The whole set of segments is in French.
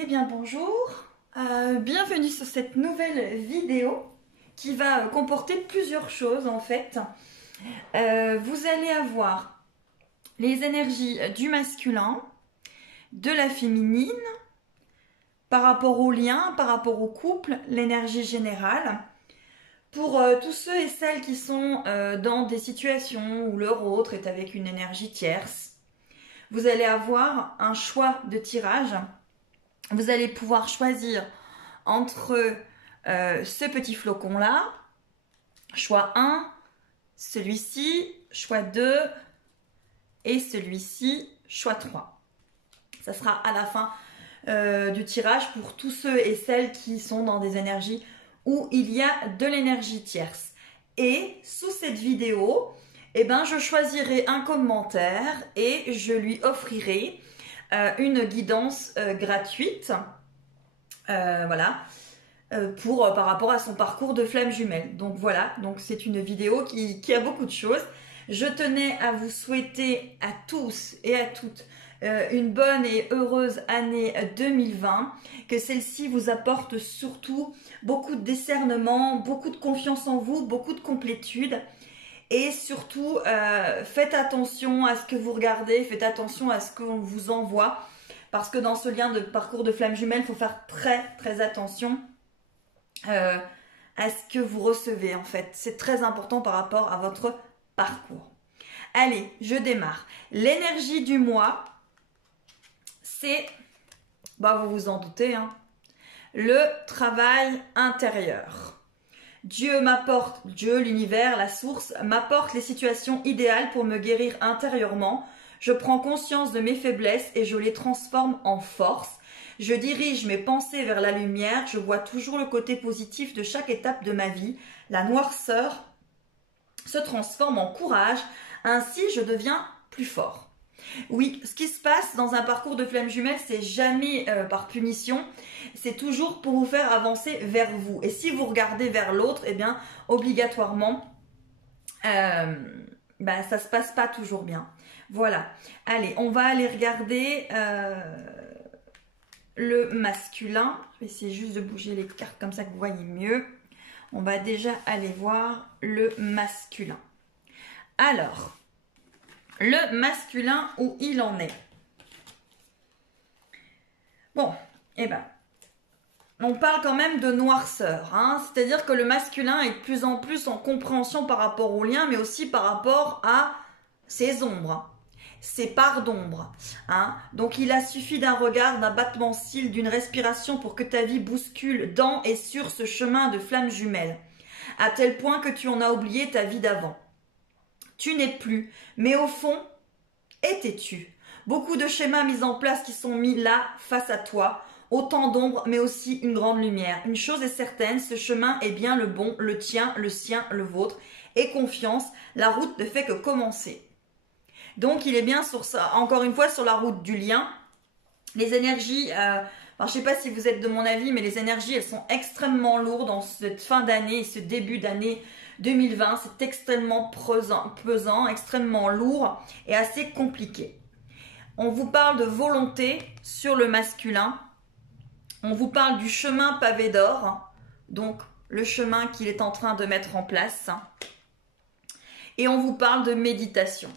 Eh bien bonjour, bienvenue sur cette nouvelle vidéo qui va comporter plusieurs choses en fait. Vous allez avoir les énergies du masculin, de la féminine, par rapport au lien, par rapport au couple, l'énergie générale. Pour tous ceux et celles qui sont dans des situations où leur autre est avec une énergie tierce, vous allez avoir un choix de tirage. Vous allez pouvoir choisir entre ce petit flocon-là, choix 1, celui-ci, choix 2 et celui-ci, choix 3. Ça sera à la fin du tirage pour tous ceux et celles qui sont dans des énergies où il y a de l'énergie tierce. Et sous cette vidéo, eh ben, je choisirai un commentaire et je lui offrirai une guidance gratuite, voilà, par rapport à son parcours de flamme jumelle. Donc voilà, donc c'est une vidéo qui a beaucoup de choses. Je tenais à vous souhaiter à tous et à toutes une bonne et heureuse année 2020, que celle-ci vous apporte surtout beaucoup de discernement, beaucoup de confiance en vous, beaucoup de complétude. Et surtout, faites attention à ce que vous regardez, faites attention à ce qu'on vous envoie. Parce que dans ce lien de parcours de flamme jumelle, il faut faire très très attention à ce que vous recevez en fait. C'est très important par rapport à votre parcours. Allez, je démarre. L'énergie du mois, c'est, vous vous en doutez, hein, le travail intérieur. Dieu m'apporte, Dieu, l'univers, la source, m'apporte les situations idéales pour me guérir intérieurement. Je prends conscience de mes faiblesses et je les transforme en force. Je dirige mes pensées vers la lumière. Je vois toujours le côté positif de chaque étape de ma vie. La noirceur se transforme en courage. Ainsi, je deviens plus fort. Oui, ce qui se passe dans un parcours de flamme jumelle, c'est jamais par punition, c'est toujours pour vous faire avancer vers vous. Et si vous regardez vers l'autre, eh bien, obligatoirement, ça se passe pas toujours bien. Voilà. Allez, on va aller regarder le masculin. Je vais essayer juste de bouger les cartes comme ça que vous voyez mieux. On va déjà aller voir le masculin. Alors, le masculin, où il en est. Bon, on parle quand même de noirceur, hein, c'est-à-dire que le masculin est de plus en plus en compréhension par rapport au lien, mais aussi par rapport à ses ombres, ses parts d'ombre. Hein. Donc il a suffi d'un regard, d'un battement de cils, d'une respiration pour que ta vie bouscule dans et sur ce chemin de flamme jumelle, à tel point que tu en as oublié ta vie d'avant. Tu n'es plus, mais au fond, étais-tu? Beaucoup de schémas mis en place qui sont mis là, face à toi, autant d'ombre, mais aussi une grande lumière. Une chose est certaine, ce chemin est bien le bon, le tien, le sien, le vôtre. Et confiance, la route ne fait que commencer. Donc, il est bien sur ça, encore une fois, sur la route du lien. Les énergies, je ne sais pas si vous êtes de mon avis, mais les énergies, elles sont extrêmement lourdes en cette fin d'année et ce début d'année 2020. C'est extrêmement pesant, extrêmement lourd et assez compliqué. On vous parle de volonté sur le masculin. On vous parle du chemin pavé d'or, donc le chemin qu'il est en train de mettre en place. Et on vous parle de méditation.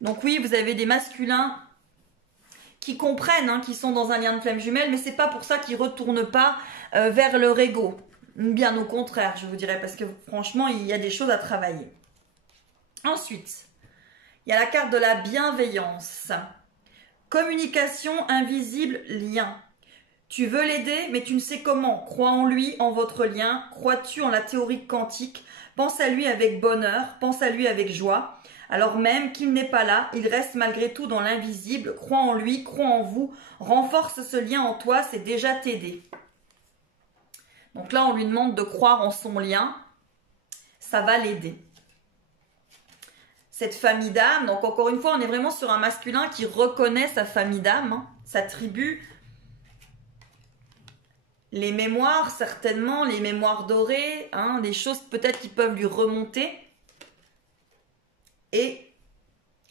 Donc oui, vous avez des masculins qui comprennent, hein, qui sont dans un lien de flamme jumelle, mais c'est pas pour ça qu'ils ne retournent pas vers leur ego. Bien au contraire, je vous dirais, parce que franchement, il y a des choses à travailler. Ensuite, il y a la carte de la bienveillance. Communication invisible, lien. Tu veux l'aider, mais tu ne sais comment. Crois en lui, en votre lien. Crois-tu en la théorie quantique? Pense à lui avec bonheur, pense à lui avec joie. Alors même qu'il n'est pas là, il reste malgré tout dans l'invisible. Crois en lui, crois en vous. Renforce ce lien en toi, c'est déjà t'aider. Donc là, on lui demande de croire en son lien. Ça va l'aider. Cette famille d'âme, donc encore une fois, on est vraiment sur un masculin qui reconnaît sa famille d'âme, hein, sa tribu. Les mémoires, certainement, les mémoires dorées, hein, des choses peut-être qui peuvent lui remonter. Et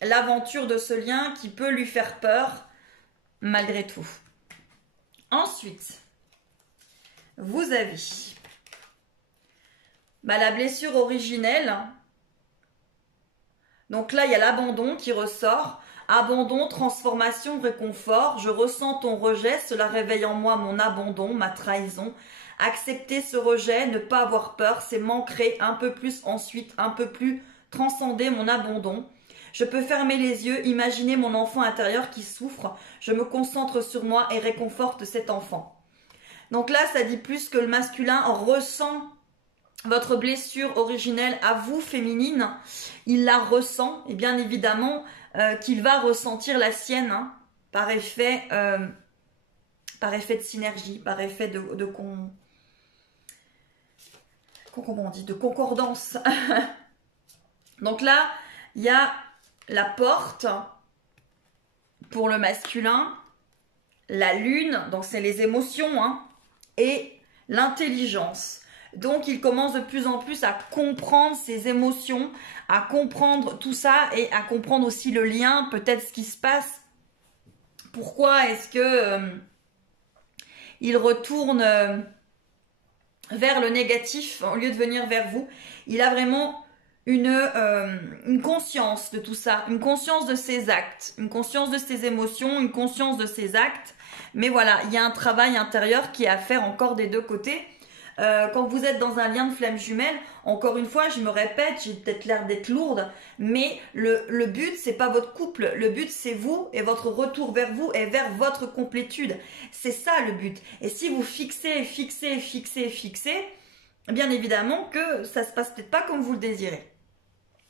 l'aventure de ce lien qui peut lui faire peur, malgré tout. Ensuite, vous avez la blessure originelle. Donc là, il y a l'abandon qui ressort. Abandon, transformation, réconfort. Je ressens ton rejet. Cela réveille en moi mon abandon, ma trahison. Accepter ce rejet, ne pas avoir peur, c'est m'ancrer un peu plus ensuite, un peu plus transcender mon abandon. Je peux fermer les yeux, imaginer mon enfant intérieur qui souffre. Je me concentre sur moi et réconforte cet enfant. Donc là, ça dit plus que le masculin ressent votre blessure originelle à vous, féminine. Il la ressent et bien évidemment qu'il va ressentir la sienne hein, par effet de synergie, par effet comment on dit, de concordance. Donc là, il y a la porte pour le masculin, la lune, donc c'est les émotions, hein, et l'intelligence. Donc il commence de plus en plus à comprendre ses émotions, à comprendre tout ça et à comprendre aussi le lien, peut-être ce qui se passe. Pourquoi est-ce que il retourne vers le négatif au lieu de venir vers vous? Il a vraiment une conscience de tout ça, une conscience de ses actes, une conscience de ses émotions, une conscience de ses actes. Mais voilà, il y a un travail intérieur qui est à faire encore des deux côtés. Quand vous êtes dans un lien de flamme jumelle, encore une fois, je me répète, j'ai peut-être l'air d'être lourde, mais le but, c'est pas votre couple. Le but, c'est vous et votre retour vers vous et vers votre complétude. C'est ça le but. Et si vous fixez, bien évidemment que ça se passe peut-être pas comme vous le désirez.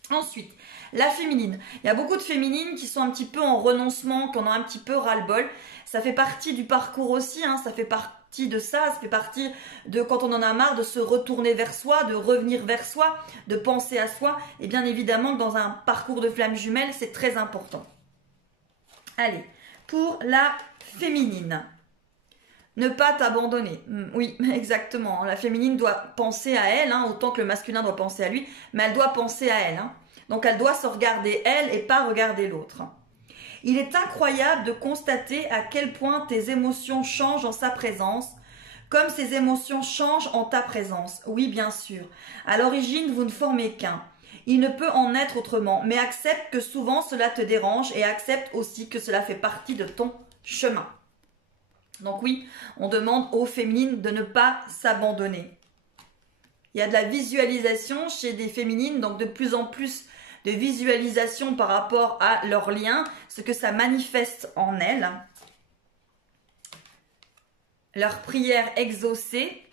Ensuite, la féminine. Il y a beaucoup de féminines qui sont un petit peu en renoncement, qui en ont un petit peu ras-le-bol. Ça fait partie du parcours aussi, hein, ça fait partie de ça fait partie de quand on en a marre de se retourner vers soi, de revenir vers soi, de penser à soi. Et bien évidemment que dans un parcours de flamme jumelle, c'est très important. Allez, pour la féminine. Ne pas t'abandonner. Oui, exactement. La féminine doit penser à elle, hein, autant que le masculin doit penser à lui, mais elle doit penser à elle. Hein. Donc elle doit se regarder elle et pas regarder l'autre. Il est incroyable de constater à quel point tes émotions changent en sa présence, comme ces émotions changent en ta présence. Oui, bien sûr. À l'origine, vous ne formez qu'un. Il ne peut en être autrement, mais accepte que souvent cela te dérange et accepte aussi que cela fait partie de ton chemin. Donc oui, on demande aux féminines de ne pas s'abandonner. Il y a de la visualisation chez des féminines, donc de plus en plus de visualisation par rapport à leur lien, ce que ça manifeste en elles. Leurs prières exaucées.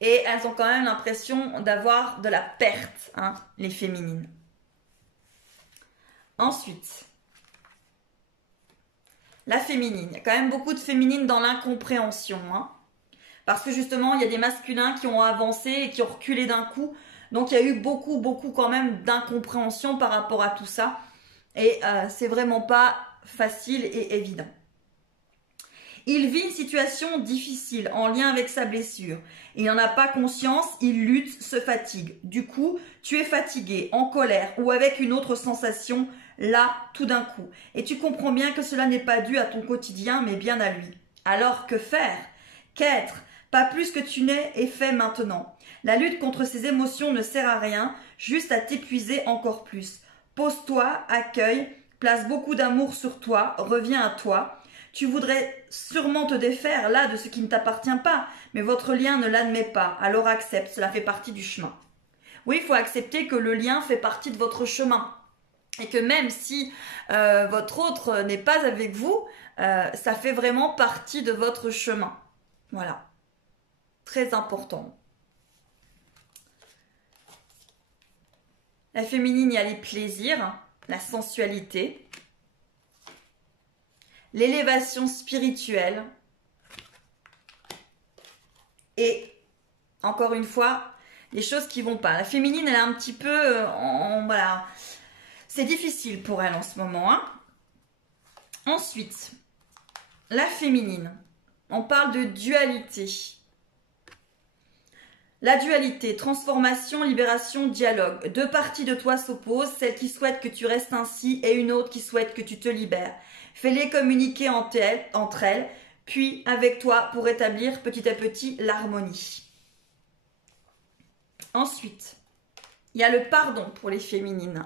Et elles ont quand même l'impression d'avoir de la perte, hein, les féminines. Ensuite, la féminine. Il y a quand même beaucoup de féminines dans l'incompréhension. Hein, parce que justement, il y a des masculins qui ont avancé et qui ont reculé d'un coup. Donc, il y a eu beaucoup quand même d'incompréhension par rapport à tout ça. Et c'est vraiment pas facile et évident. Il vit une situation difficile en lien avec sa blessure. Il n'en a pas conscience, il lutte, se fatigue. Du coup, tu es fatigué, en colère ou avec une autre sensation, là, tout d'un coup. Et tu comprends bien que cela n'est pas dû à ton quotidien, mais bien à lui. Alors, que faire? Qu'être? Pas plus que tu n'es et fais maintenant. La lutte contre ces émotions ne sert à rien, juste à t'épuiser encore plus. Pose-toi, accueille, place beaucoup d'amour sur toi, reviens à toi. Tu voudrais sûrement te défaire là de ce qui ne t'appartient pas, mais votre lien ne l'admet pas, alors accepte, cela fait partie du chemin. Oui, il faut accepter que le lien fait partie de votre chemin. Et que même si votre autre n'est pas avec vous, ça fait vraiment partie de votre chemin. Voilà. Très important. La féminine, il y a les plaisirs, la sensualité, l'élévation spirituelle et, encore une fois, les choses qui vont pas. La féminine, elle est un petit peu... voilà, c'est difficile pour elle en ce moment. Hein. Ensuite, la féminine. On parle de dualité. La dualité, transformation, libération, dialogue. Deux parties de toi s'opposent, celle qui souhaite que tu restes ainsi et une autre qui souhaite que tu te libères. Fais-les communiquer entre elles, puis avec toi pour établir petit à petit l'harmonie. Ensuite, il y a le pardon pour les féminines.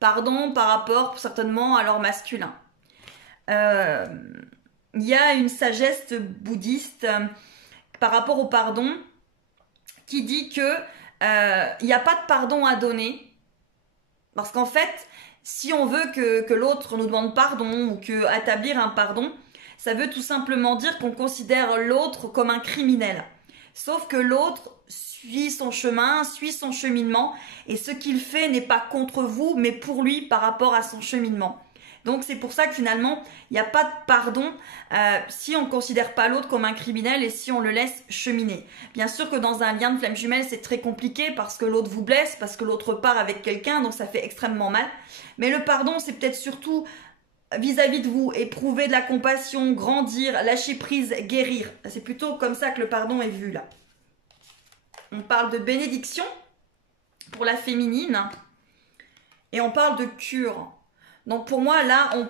Pardon par rapport certainement à leur masculin. Il y a une sagesse bouddhiste par rapport au pardon qui dit que il n'y a pas de pardon à donner. Parce qu'en fait, si on veut que l'autre nous demande pardon ou que établir un pardon, ça veut tout simplement dire qu'on considère l'autre comme un criminel. Sauf que l'autre suit son chemin, suit son cheminement, et ce qu'il fait n'est pas contre vous, mais pour lui par rapport à son cheminement. Donc c'est pour ça que finalement, il n'y a pas de pardon si on ne considère pas l'autre comme un criminel et si on le laisse cheminer. Bien sûr que dans un lien de flamme jumelle, c'est très compliqué parce que l'autre vous blesse, parce que l'autre part avec quelqu'un, donc ça fait extrêmement mal. Mais le pardon, c'est peut-être surtout vis-à-vis de vous, éprouver de la compassion, grandir, lâcher prise, guérir. C'est plutôt comme ça que le pardon est vu là. On parle de bénédiction pour la féminine et on parle de cure. Donc pour moi là on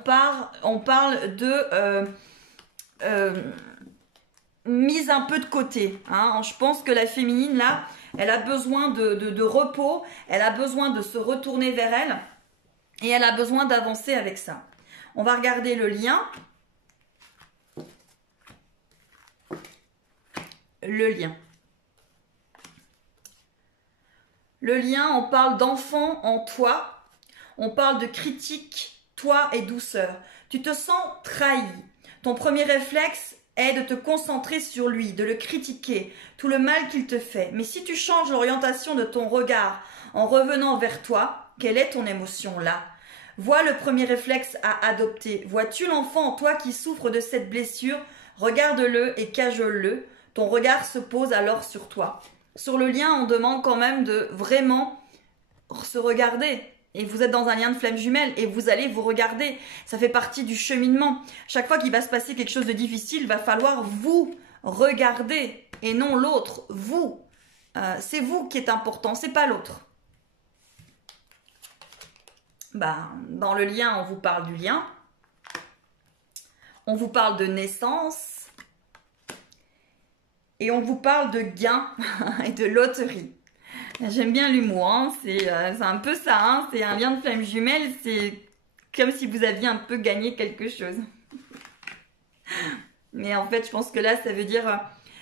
parle de mise un peu de côté. Hein. Je pense que la féminine là, elle a besoin de repos, elle a besoin de se retourner vers elle et elle a besoin d'avancer avec ça. On va regarder le lien. Le lien. Le lien, on parle d'enfant en toi. On parle de critique, toi et douceur. Tu te sens trahi. Ton premier réflexe est de te concentrer sur lui, de le critiquer, tout le mal qu'il te fait. Mais si tu changes l'orientation de ton regard en revenant vers toi, quelle est ton émotion là ? Vois le premier réflexe à adopter. Vois-tu l'enfant en toi qui souffre de cette blessure ? Regarde-le et cajole-le. Ton regard se pose alors sur toi. Sur le lien, on demande quand même de vraiment se regarder. Et vous êtes dans un lien de flamme jumelle et vous allez vous regarder. Ça fait partie du cheminement. Chaque fois qu'il va se passer quelque chose de difficile, il va falloir vous regarder et non l'autre. Vous. C'est vous qui est important, c'est pas l'autre. Dans le lien, on vous parle du lien. On vous parle de naissance. Et on vous parle de gain et de loterie. J'aime bien l'humour, hein. C'est un peu ça, hein. C'est un lien de flamme jumelle, c'est comme si vous aviez un peu gagné quelque chose. Mais en fait, je pense que là, ça veut dire,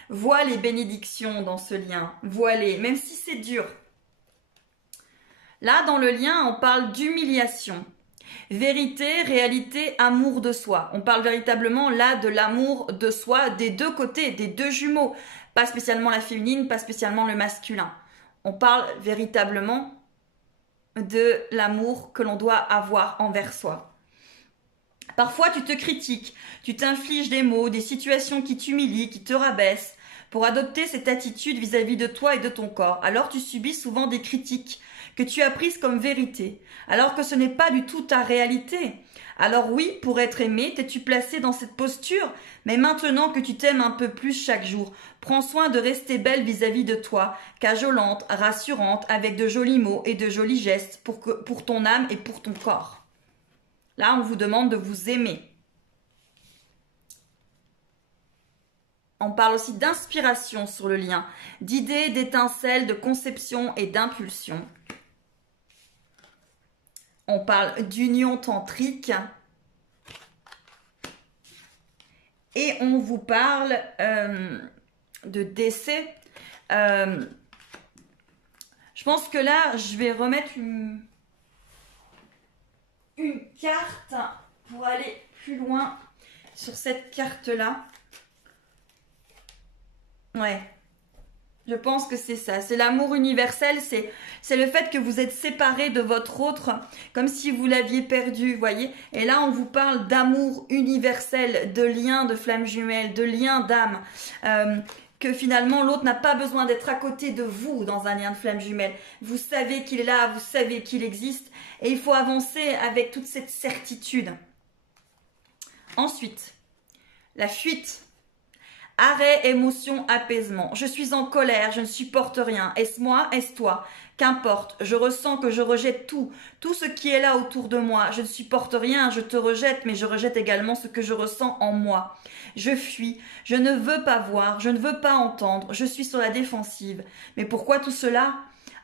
vois les bénédictions dans ce lien, vois-les, même si c'est dur. Là, dans le lien, on parle d'humiliation. Vérité, réalité, amour de soi. On parle véritablement là de l'amour de soi des deux côtés, des deux jumeaux. Pas spécialement la féminine, pas spécialement le masculin. On parle véritablement de l'amour que l'on doit avoir envers soi. Parfois, tu te critiques, tu t'infliges des mots, des situations qui t'humilient, qui te rabaissent. Pour adopter cette attitude vis-à-vis de toi et de ton corps, alors tu subis souvent des critiques que tu as prises comme vérité, alors que ce n'est pas du tout ta réalité. Alors oui, pour être aimé, t'es-tu placé dans cette posture, mais maintenant que tu t'aimes un peu plus chaque jour, prends soin de rester belle vis-à-vis de toi, cajolante, rassurante, avec de jolis mots et de jolis gestes pour ton âme et pour ton corps. Là, on vous demande de vous aimer. On parle aussi d'inspiration sur le lien, d'idées, d'étincelles, de conception et d'impulsion. On parle d'union tantrique. Et on vous parle de décès. Je pense que là, je vais remettre une carte pour aller plus loin sur cette carte-là. Ouais. Je pense que c'est ça, c'est l'amour universel, c'est le fait que vous êtes séparés de votre autre, comme si vous l'aviez perdu, voyez. Et là, on vous parle d'amour universel, de lien de flamme jumelle, de lien d'âme, que finalement l'autre n'a pas besoin d'être à côté de vous dans un lien de flamme jumelle. Vous savez qu'il est là, vous savez qu'il existe, et il faut avancer avec toute cette certitude. Ensuite, la fuite. Arrêt, émotion, apaisement. Je suis en colère, je ne supporte rien. Est-ce moi, est-ce toi? Qu'importe, je ressens que je rejette tout ce qui est là autour de moi. Je ne supporte rien, je te rejette, mais je rejette également ce que je ressens en moi. Je fuis, je ne veux pas voir, je ne veux pas entendre, je suis sur la défensive. Mais pourquoi tout cela?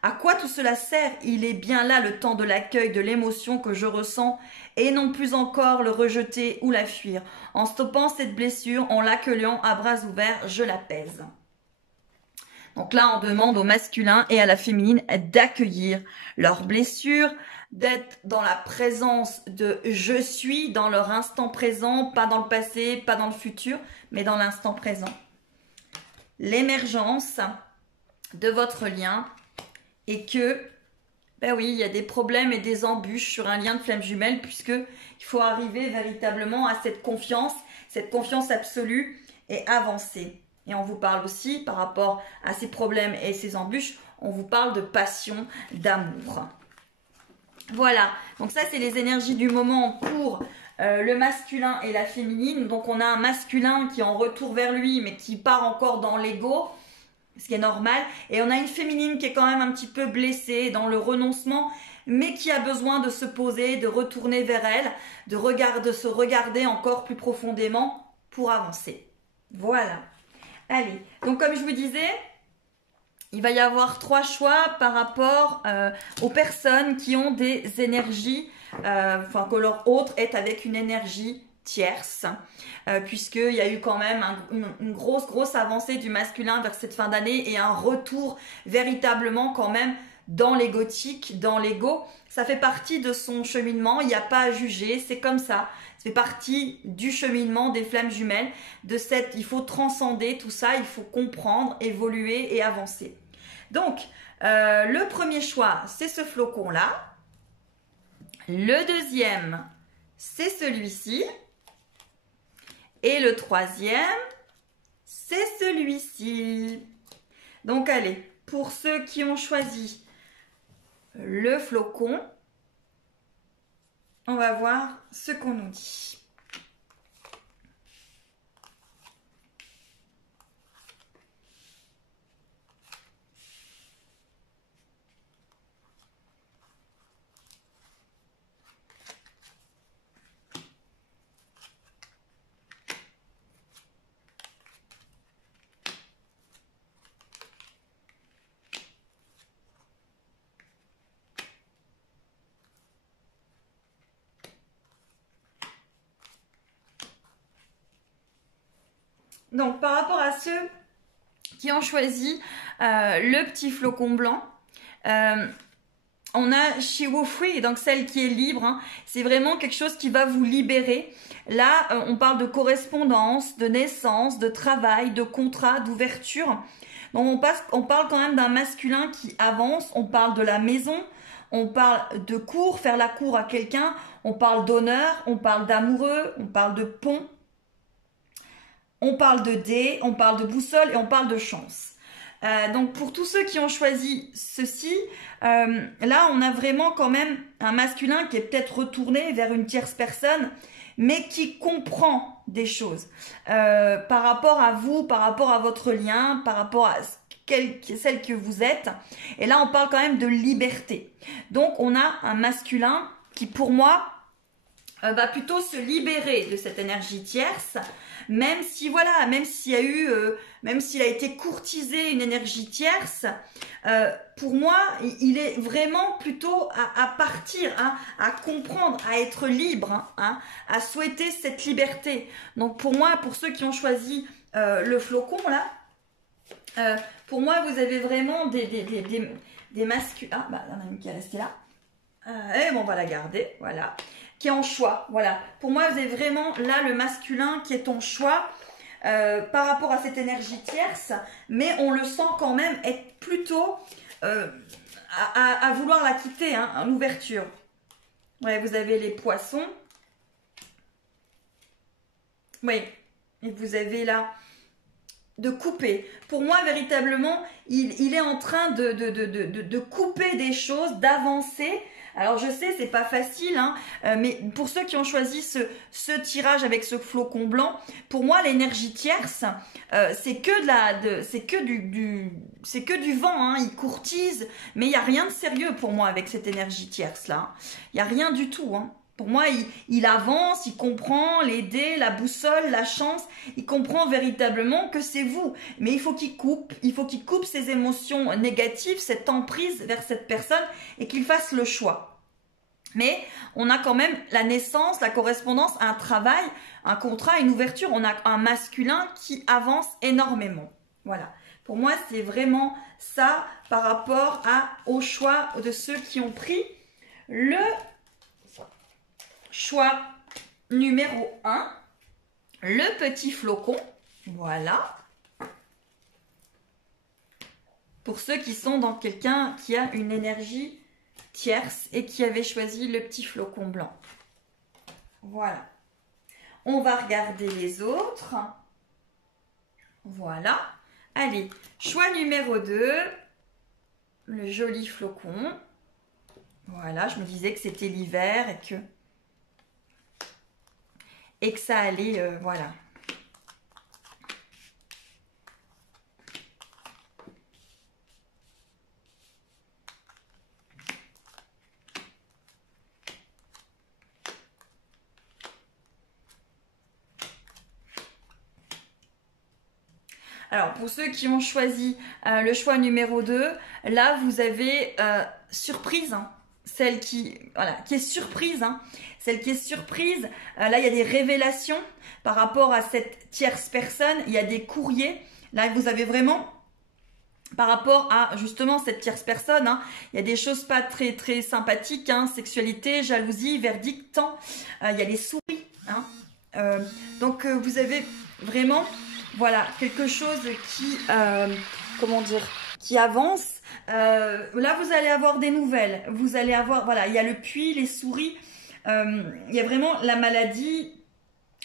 À quoi tout cela sert? Il est bien là le temps de l'accueil de l'émotion que je ressens et non plus encore le rejeter ou la fuir. En stoppant cette blessure, en l'accueillant à bras ouverts, je l'apaise. Donc là, on demande au masculin et à la féminine d'accueillir leurs blessures, d'être dans la présence de « je suis » dans leur instant présent, pas dans le passé, pas dans le futur, mais dans l'instant présent. L'émergence de votre lien et que, ben oui, il y a des problèmes et des embûches sur un lien de flamme jumelle puisque il faut arriver véritablement à cette confiance absolue et avancer. Et on vous parle aussi, par rapport à ces problèmes et ces embûches, on vous parle de passion, d'amour. Voilà, donc ça c'est les énergies du moment pour le masculin et la féminine. Donc on a un masculin qui est en retour vers lui, mais qui part encore dans l'ego, ce qui est normal. Et on a une féminine qui est quand même un petit peu blessée dans le renoncement, mais qui a besoin de se poser, de retourner vers elle, de se regarder encore plus profondément pour avancer. Voilà. Allez, donc comme je vous disais, il va y avoir 3 choix par rapport aux personnes qui ont des énergies, que leur autre est avec une énergie tierce, puisqu'il y a eu quand même une grosse avancée du masculin vers cette fin d'année et un retour véritablement quand même dans l'égotique, dans l'ego. Ça fait partie de son cheminement, il n'y a pas à juger, c'est comme ça. Ça fait partie du cheminement des flammes jumelles, il faut transcender tout ça, il faut comprendre, évoluer et avancer. Donc, le premier choix, c'est ce flocon-là. Le deuxième, c'est celui-ci. Et le troisième, c'est celui-ci. Donc, allez, pour ceux qui ont choisi le flocon, on va voir ce qu'on nous dit. Donc, par rapport à ceux qui ont choisi le petit flocon blanc, on a She Wo Free, donc celle qui est libre. Hein. C'est vraiment quelque chose qui va vous libérer. Là, on parle de correspondance, de naissance, de travail, de contrat, d'ouverture. Donc, on parle quand même d'un masculin qui avance. On parle de la maison. On parle de cour, faire la cour à quelqu'un. On parle d'honneur. On parle d'amoureux. On parle de pont. On parle de dé, on parle de boussole et on parle de chance. Donc pour tous ceux qui ont choisi ceci, là on a vraiment quand même un masculin qui est peut-être retourné vers une tierce personne, mais qui comprend des choses par rapport à vous, par rapport à votre lien, par rapport à celle que vous êtes. Et là on parle quand même de liberté. Donc on a un masculin qui pour moi va plutôt se libérer de cette énergie tierce. Même si voilà, même s'il y a eu, même s'il a été courtisé une énergie tierce, pour moi, il est vraiment plutôt à partir, hein, à comprendre, à être libre, hein, à souhaiter cette liberté. Donc pour moi, pour ceux qui ont choisi le flocon là, pour moi, vous avez vraiment des masculins. Ah, bah, il y en a une qui est restée là. Et bon, on va la garder, voilà. Qui est en choix, voilà. Pour moi, vous avez vraiment là le masculin qui est en choix par rapport à cette énergie tierce, mais on le sent quand même être plutôt à vouloir la quitter, hein, en ouverture. Ouais, vous avez les poissons. Oui, et vous avez là de couper. Pour moi, véritablement, il est en train de couper des choses, d'avancer Alors je sais, c'est pas facile, hein, mais pour ceux qui ont choisi ce tirage avec ce flocon blanc, pour moi l'énergie tierce, c'est que du vent, hein, il courtise, mais il n'y a rien de sérieux pour moi avec cette énergie tierce là. Il n'y a rien du tout, hein. Pour moi, il avance, il comprend les dés, la boussole, la chance. Il comprend véritablement que c'est vous. Mais il faut qu'il coupe ses émotions négatives, cette emprise vers cette personne et qu'il fasse le choix. Mais on a quand même la naissance, la correspondance, un travail, un contrat, une ouverture. On a un masculin qui avance énormément. Voilà. Pour moi, c'est vraiment ça par rapport au choix de ceux qui ont pris le choix numéro 1, le petit flocon, voilà. Pour ceux qui sont dans quelqu'un qui a une énergie tierce et qui avait choisi le petit flocon blanc. Voilà. On va regarder les autres. Voilà. Allez, choix numéro 2, le joli flocon. Voilà, je me disais que c'était l'hiver et que ça allait, voilà. Alors, pour ceux qui ont choisi le choix numéro 2, là, vous avez surprise, hein, celle qui est surprise, hein, celle qui est surprise. Là, il y a des révélations par rapport à cette tierce personne. Il y a des courriers. Là, vous avez vraiment, par rapport à justement cette tierce personne, hein, il y a des choses pas très très sympathiques, hein, sexualité, jalousie, verdict, temps. Il y a les souris. Hein. Donc, vous avez vraiment... Voilà, quelque chose qui, comment dire, qui avance. Là, vous allez avoir des nouvelles. Vous allez avoir, voilà, il y a le puits, les souris. Il y a vraiment la maladie.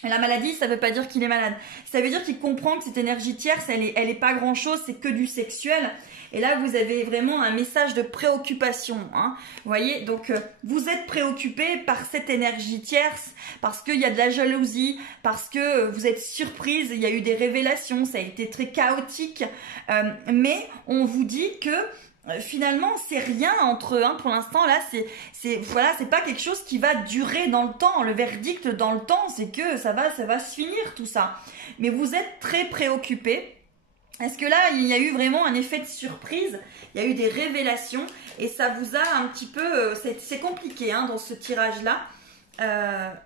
La maladie, ça ne veut pas dire qu'il est malade. Ça veut dire qu'il comprend que cette énergie tierce, elle est pas grand-chose, c'est que du sexuel. Et là, vous avez vraiment un message de préoccupation. Hein. Vous voyez, donc vous êtes préoccupé par cette énergie tierce parce qu'il y a de la jalousie, parce que vous êtes surprise, il y a eu des révélations, ça a été très chaotique. Mais on vous dit que finalement, c'est rien entre eux. Hein. Pour l'instant, là, c'est pas quelque chose qui va durer dans le temps. Le verdict dans le temps, c'est que ça va se finir tout ça. Mais vous êtes très préoccupés. Est-ce que là, il y a eu vraiment un effet de surprise? Il y a eu des révélations et ça vous a un petit peu... c'est compliqué hein, dans ce tirage-là.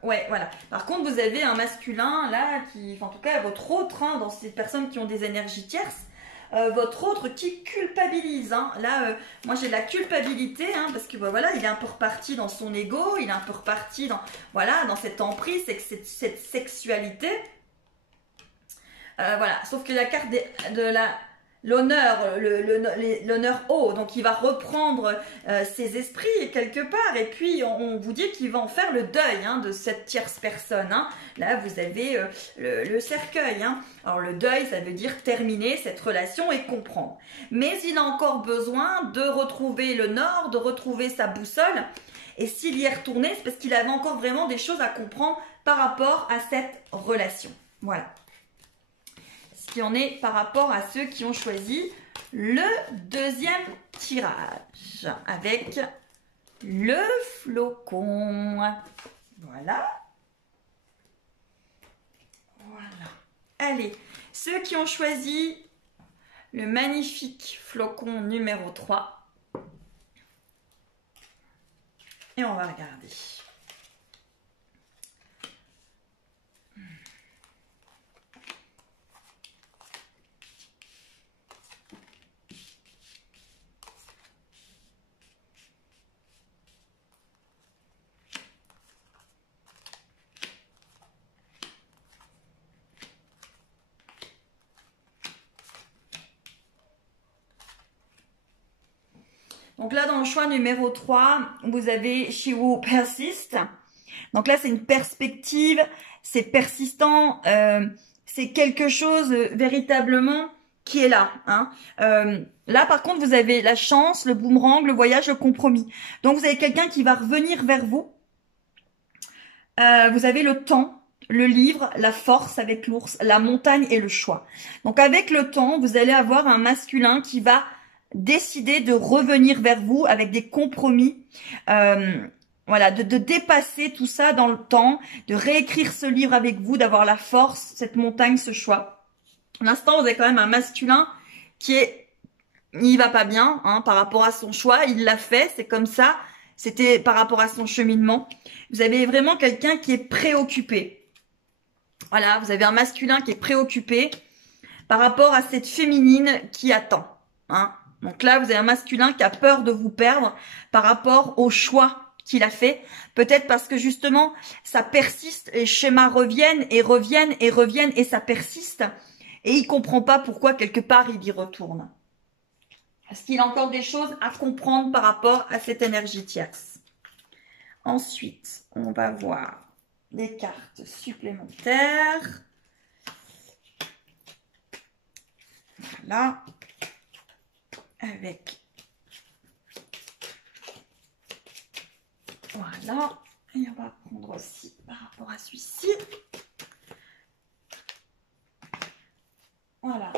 Ouais, voilà. Par contre, vous avez un masculin là qui... Enfin, en tout cas, votre autre, hein, dans ces personnes qui ont des énergies tierces, votre autre qui culpabilise. Hein. Là, moi j'ai de la culpabilité hein, parce que voilà, il est un peu reparti dans son ego, il est un peu reparti dans, voilà, dans cette emprise, cette sexualité. Voilà, sauf que la carte l'honneur, l'honneur haut, donc il va reprendre ses esprits quelque part et puis on vous dit qu'il va en faire le deuil hein, de cette tierce personne. Hein. Là, vous avez le cercueil. Hein. Alors le deuil, ça veut dire terminer cette relation et comprendre. Mais il a encore besoin de retrouver le nord, de retrouver sa boussole. Et s'il y est retourné, c'est parce qu'il avait encore vraiment des choses à comprendre par rapport à cette relation. Voilà. Ce qui en est par rapport à ceux qui ont choisi le deuxième tirage avec le flocon. Voilà. Voilà. Allez, ceux qui ont choisi le magnifique flocon numéro 3. Et on va regarder. Donc là, dans le choix numéro 3, vous avez She Who Persist. Donc là, c'est une perspective, c'est persistant, c'est quelque chose véritablement qui est là. Hein. Là, par contre, vous avez la chance, le boomerang, le voyage, le compromis. Donc, vous avez quelqu'un qui va revenir vers vous. Vous avez le temps, le livre, la force avec l'ours, la montagne et le choix. Donc, avec le temps, vous allez avoir un masculin qui va décider de revenir vers vous avec des compromis. Voilà, de dépasser tout ça dans le temps, de réécrire ce livre avec vous, d'avoir la force, cette montagne, ce choix. Pour l'instant, vous avez quand même un masculin il va pas bien hein, par rapport à son choix, il l'a fait, c'est comme ça, c'était par rapport à son cheminement. Vous avez vraiment quelqu'un qui est préoccupé. Voilà, vous avez un masculin qui est préoccupé par rapport à cette féminine qui attend. Hein. Donc là, vous avez un masculin qui a peur de vous perdre par rapport au choix qu'il a fait, peut-être parce que justement ça persiste, les schémas reviennent et reviennent et reviennent et ça persiste et il comprend pas pourquoi quelque part il y retourne. Parce qu'il a encore des choses à comprendre par rapport à cette énergie tierce. Ensuite, on va voir des cartes supplémentaires. Voilà. Avec voilà, et on va prendre aussi par rapport à celui-ci. Voilà,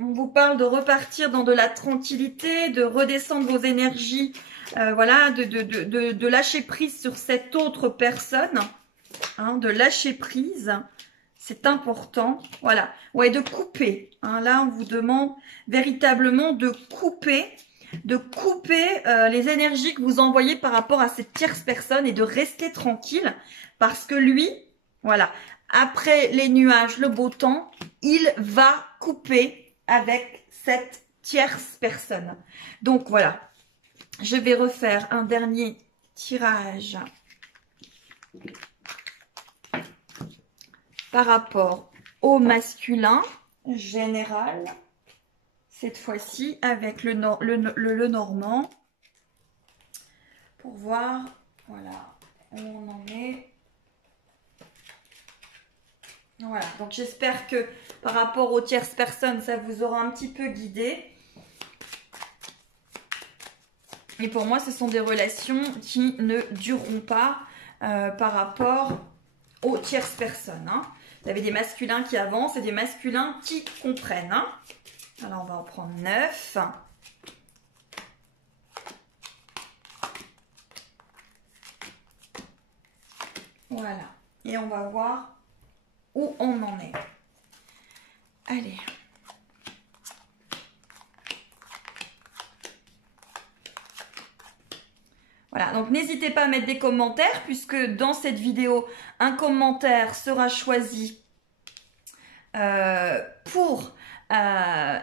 on vous parle de repartir dans de la tranquillité, de redescendre vos énergies, voilà, de lâcher prise sur cette autre personne, hein, de lâcher prise, c'est important, voilà. Ouais, de couper, hein, là on vous demande véritablement de couper les énergies que vous envoyez par rapport à cette tierce personne et de rester tranquille parce que lui, voilà, après les nuages, le beau temps, il va couper avec cette tierce personne. Donc voilà, je vais refaire un dernier tirage par rapport au masculin général. Cette fois-ci avec le normand pour voir voilà où on en est. Voilà, donc j'espère que par rapport aux tierces personnes, ça vous aura un petit peu guidé. Et pour moi, ce sont des relations qui ne dureront pas par rapport aux tierces personnes. Hein. Vous avez des masculins qui avancent et des masculins qui comprennent. Hein. Alors, on va en prendre 9. Voilà. Et on va voir où on en est. Allez. Voilà, donc n'hésitez pas à mettre des commentaires puisque dans cette vidéo, un commentaire sera choisi pour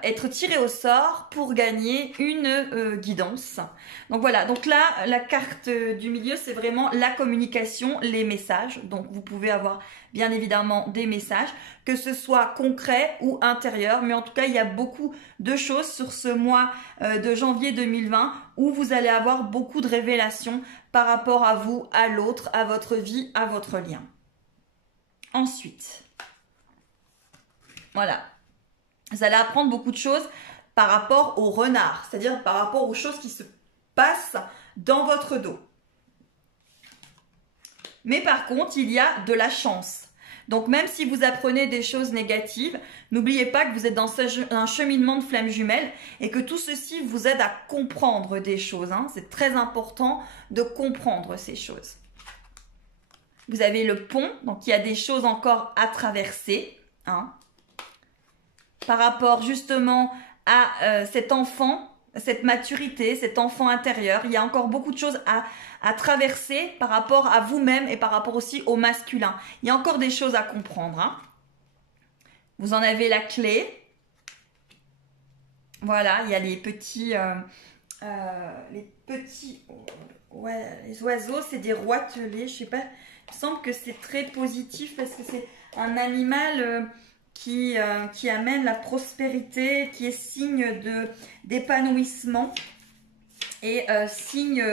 être tiré au sort pour gagner une guidance. Donc voilà, donc là, la carte du milieu, c'est vraiment la communication, les messages. Donc vous pouvez avoir bien évidemment des messages, que ce soit concret ou intérieur. Mais en tout cas, il y a beaucoup de choses sur ce mois de janvier 2020 où vous allez avoir beaucoup de révélations par rapport à vous, à l'autre, à votre vie, à votre lien. Ensuite, voilà. Vous allez apprendre beaucoup de choses par rapport au renard, c'est-à-dire par rapport aux choses qui se passent dans votre dos. Mais par contre, il y a de la chance. Donc même si vous apprenez des choses négatives, n'oubliez pas que vous êtes dans un cheminement de flammes jumelles et que tout ceci vous aide à comprendre des choses. Hein. C'est très important de comprendre ces choses. Vous avez le pont, donc il y a des choses encore à traverser. Hein. Par rapport justement à cet enfant, cette maturité, cet enfant intérieur. Il y a encore beaucoup de choses à traverser par rapport à vous-même et par rapport aussi au masculin. Il y a encore des choses à comprendre. Hein. Vous en avez la clé. Voilà, il y a les petits ouais, les oiseaux, c'est des roitelets. Je sais pas, il me semble que c'est très positif parce que c'est un animal... qui amène la prospérité, qui est signe d'épanouissement et signe,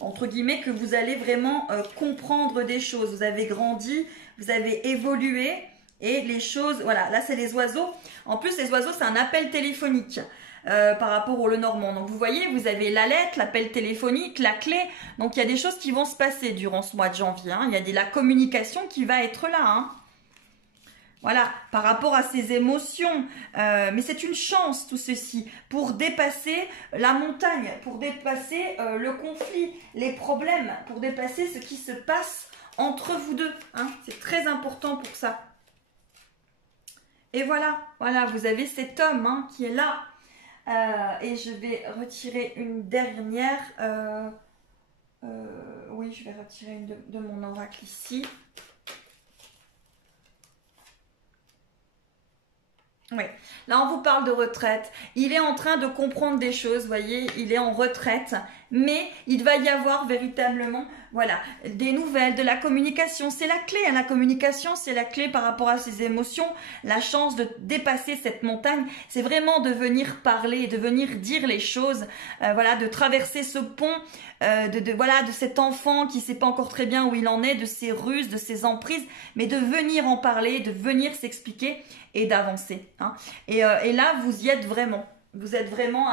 entre guillemets, que vous allez vraiment comprendre des choses. Vous avez grandi, vous avez évolué Et les choses, voilà, là c'est les oiseaux. En plus, les oiseaux, c'est un appel téléphonique par rapport au Lenormand. Donc vous voyez, vous avez la lettre, l'appel téléphonique, la clé. Donc il y a des choses qui vont se passer durant ce mois de janvier. Hein. Il y a la communication qui va être là. Hein. Voilà, par rapport à ces émotions. Mais c'est une chance tout ceci pour dépasser la montagne, pour dépasser le conflit, les problèmes, pour dépasser ce qui se passe entre vous deux. Hein. C'est très important pour ça. Et voilà, vous avez cet homme hein, qui est là. Et je vais retirer une dernière. Oui, je vais retirer une de mon oracle ici. Oui, là on vous parle de retraite. Il est en train de comprendre des choses, vous voyez, il est en retraite, mais il va y avoir véritablement, voilà, des nouvelles, de la communication. C'est la clé, hein, la communication, c'est la clé par rapport à ses émotions. La chance de dépasser cette montagne, c'est vraiment de venir parler, de venir dire les choses, voilà, de traverser ce pont, voilà, de cet enfant qui ne sait pas encore très bien où il en est, de ses ruses, de ses emprises, mais de venir en parler, de venir s'expliquer et d'avancer. Hein. Et là, vous y êtes vraiment. Vous êtes vraiment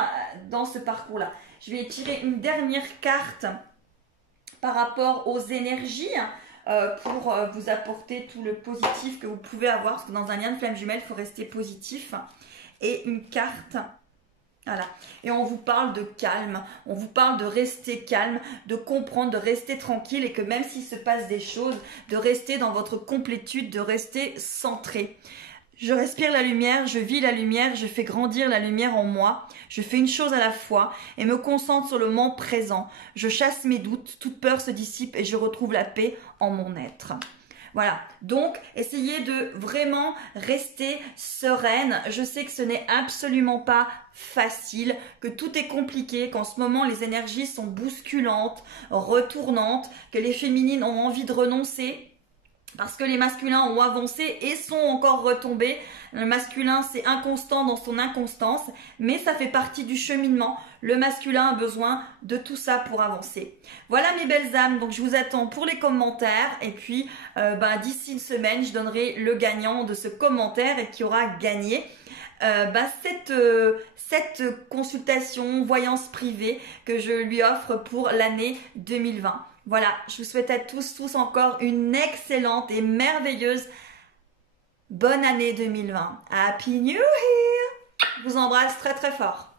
dans ce parcours-là. Je vais tirer une dernière carte par rapport aux énergies pour vous apporter tout le positif que vous pouvez avoir. Parce que dans un lien de flamme jumelle, il faut rester positif. Et une carte... Voilà. Et on vous parle de calme, on vous parle de rester calme, de comprendre, de rester tranquille et que même s'il se passe des choses, de rester dans votre complétude, de rester centré. Je respire la lumière, je vis la lumière, je fais grandir la lumière en moi. Je fais une chose à la fois et me concentre sur le moment présent. Je chasse mes doutes, toute peur se dissipe et je retrouve la paix en mon être. Voilà, donc essayez de vraiment rester sereine. Je sais que ce n'est absolument pas facile, que tout est compliqué, qu'en ce moment les énergies sont bousculantes, retournantes, que les féminines ont envie de renoncer. Parce que les masculins ont avancé et sont encore retombés. Le masculin, c'est inconstant dans son inconstance, mais ça fait partie du cheminement. Le masculin a besoin de tout ça pour avancer. Voilà mes belles âmes, donc je vous attends pour les commentaires. Et puis, d'ici une semaine, je donnerai le gagnant de ce commentaire et qui aura gagné cette consultation, voyance privée que je lui offre pour l'année 2020. Voilà, je vous souhaite à tous encore une excellente et merveilleuse bonne année 2020. Happy New Year! Je vous embrasse très très fort.